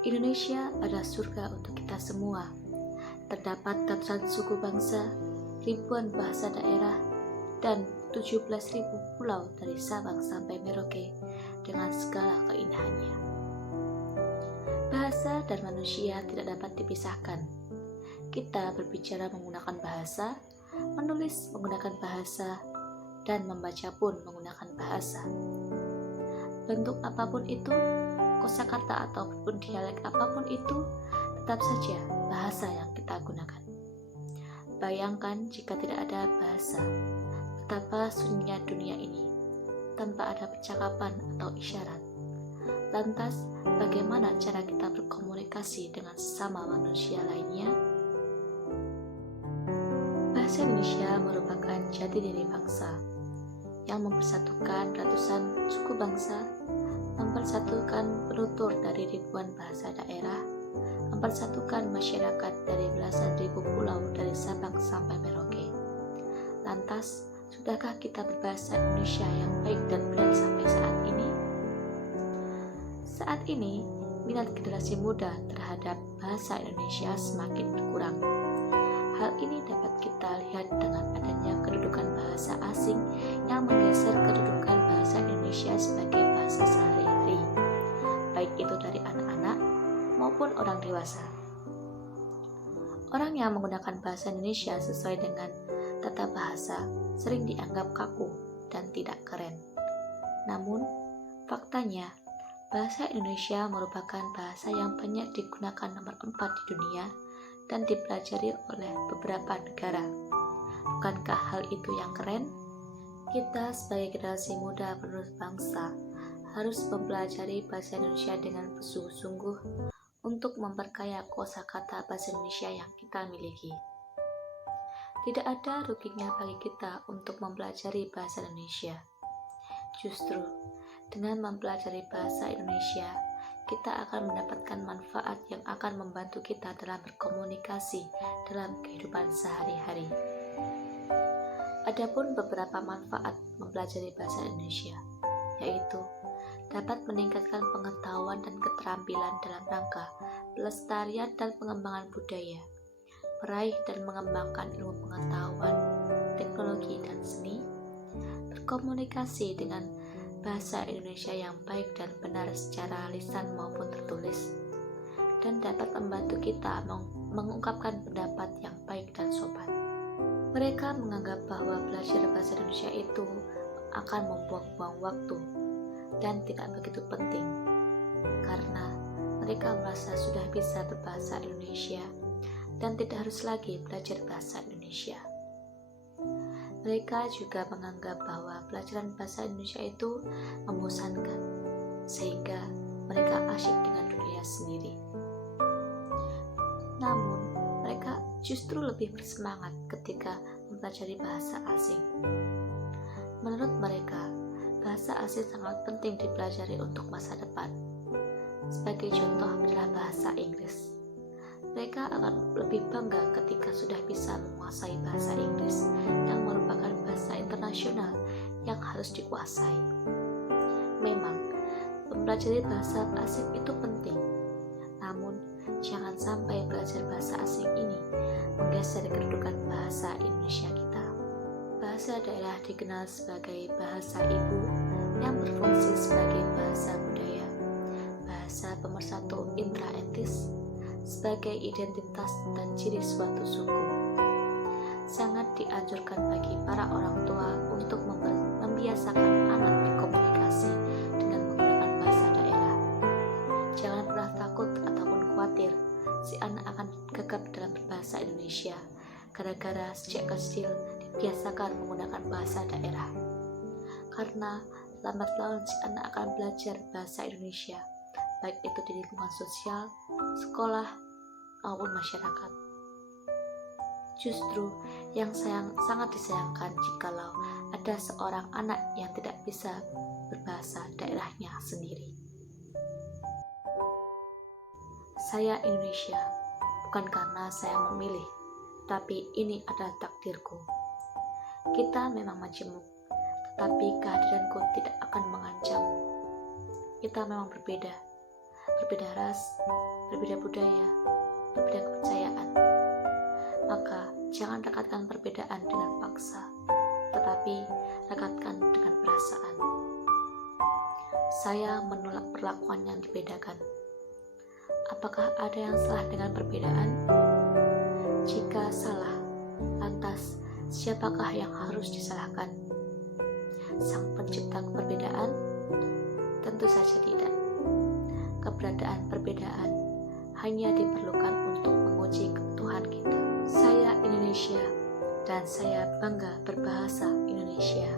Indonesia adalah surga untuk kita semua. Terdapat ratusan suku bangsa, ribuan bahasa daerah, dan 17.000 pulau dari Sabang sampai Merauke dengan segala keindahannya. Bahasa dan manusia tidak dapat dipisahkan. Kita berbicara menggunakan bahasa, menulis menggunakan bahasa, dan membaca pun menggunakan bahasa. Bentuk apapun itu, kosakata ataupun dialek apapun itu, tetap saja bahasa yang kita gunakan. Bayangkan jika tidak ada bahasa, betapa sunyinya dunia ini, tanpa ada percakapan atau isyarat. Lantas, bagaimana cara kita berkomunikasi dengan sesama manusia lainnya? Bahasa Indonesia merupakan jati diri bangsa yang mempersatukan ratusan suku bangsa, mempersatukan penutur dari ribuan bahasa daerah, mempersatukan masyarakat dari belasan ribu pulau dari Sabang sampai Merauke. Lantas, sudahkah kita berbahasa Indonesia yang baik dan benar sampai saat ini? Saat ini, minat generasi muda terhadap bahasa Indonesia semakin berkurang. Hal ini dapat kita lihat dengan adanya kedudukan bahasa asing yang menggeser kedudukan bahasa Indonesia sebagai bahasa sehari-hari, baik itu dari anak-anak maupun orang dewasa. Orang yang menggunakan bahasa Indonesia sesuai dengan tata bahasa sering dianggap kaku dan tidak keren. Namun, faktanya, bahasa Indonesia merupakan bahasa yang banyak digunakan nomor 4 di dunia dan dipelajari oleh beberapa negara. Bukankah hal itu yang keren? Kita sebagai generasi muda penerus bangsa harus mempelajari bahasa Indonesia dengan bersungguh-sungguh untuk memperkaya kosakata bahasa Indonesia yang kita miliki. Tidak ada ruginya bagi kita untuk mempelajari bahasa Indonesia. Justru, dengan mempelajari bahasa Indonesia, kita akan mendapatkan manfaat yang akan membantu kita dalam berkomunikasi dalam kehidupan sehari-hari. Adapun beberapa manfaat mempelajari bahasa Indonesia, yaitu dapat meningkatkan pengetahuan dan keterampilan dalam rangka pelestarian dan pengembangan budaya, meraih dan mengembangkan ilmu pengetahuan, teknologi, dan seni, berkomunikasi dengan bahasa Indonesia yang baik dan benar secara lisan maupun tertulis, dan dapat membantu kita mengungkapkan pendapat yang baik dan sopan. Mereka menganggap bahwa belajar bahasa Indonesia itu akan membuang-buang waktu dan tidak begitu penting, karena mereka merasa sudah bisa berbahasa Indonesia dan tidak harus lagi belajar bahasa Indonesia. Mereka juga menganggap bahwa pelajaran bahasa Indonesia itu membosankan, sehingga mereka asyik dengan dunia sendiri. Namun, mereka justru lebih bersemangat ketika mempelajari bahasa asing. Menurut mereka, bahasa asing sangat penting dipelajari untuk masa depan. Sebagai contoh adalah bahasa Inggris. Mereka akan lebih bangga ketika sudah bisa menguasai bahasa Inggris yang merupakan bahasa internasional yang harus dikuasai. Memang, mempelajari bahasa asing itu penting, namun jangan sampai belajar bahasa asing ini menggeser kedudukan bahasa Indonesia kita. Bahasa daerah dikenal sebagai bahasa ibu yang berfungsi sebagai bahasa budaya, bahasa pemersatu intraetis, sebagai identitas dan ciri suatu suku. Sangat dianjurkan bagi para orang tua untuk membiasakan anak berkomunikasi dengan menggunakan bahasa daerah. Jangan pernah takut ataupun khawatir si anak akan gegap dalam berbahasa Indonesia gara-gara sejak kecil dibiasakan menggunakan bahasa daerah. Karena lambat laun si anak akan belajar bahasa Indonesia, baik itu di lingkungan sosial, sekolah, maupun masyarakat. Justru yang sangat disayangkan jikalau ada seorang anak yang tidak bisa berbahasa daerahnya sendiri. Saya Indonesia, bukan karena saya memilih, tapi ini adalah takdirku. Kita memang majemuk, tetapi kehadiranku tidak akan mengancammu. Kita memang berbeda berbeda ras, berbeda budaya, berbeda kepercayaan. Maka jangan rekatkan perbedaan dengan paksa, tetapi rekatkan dengan perasaan. Saya menolak perlakuan yang dibedakan. Apakah ada yang salah dengan perbedaan? Jika salah, lantas siapakah yang harus disalahkan? Sang pencipta perbedaan? Tentu saja tidak. Keberadaan perbedaan hanya diperlukan untuk menguji keutuhan kita. Saya Indonesia dan saya bangga berbahasa Indonesia.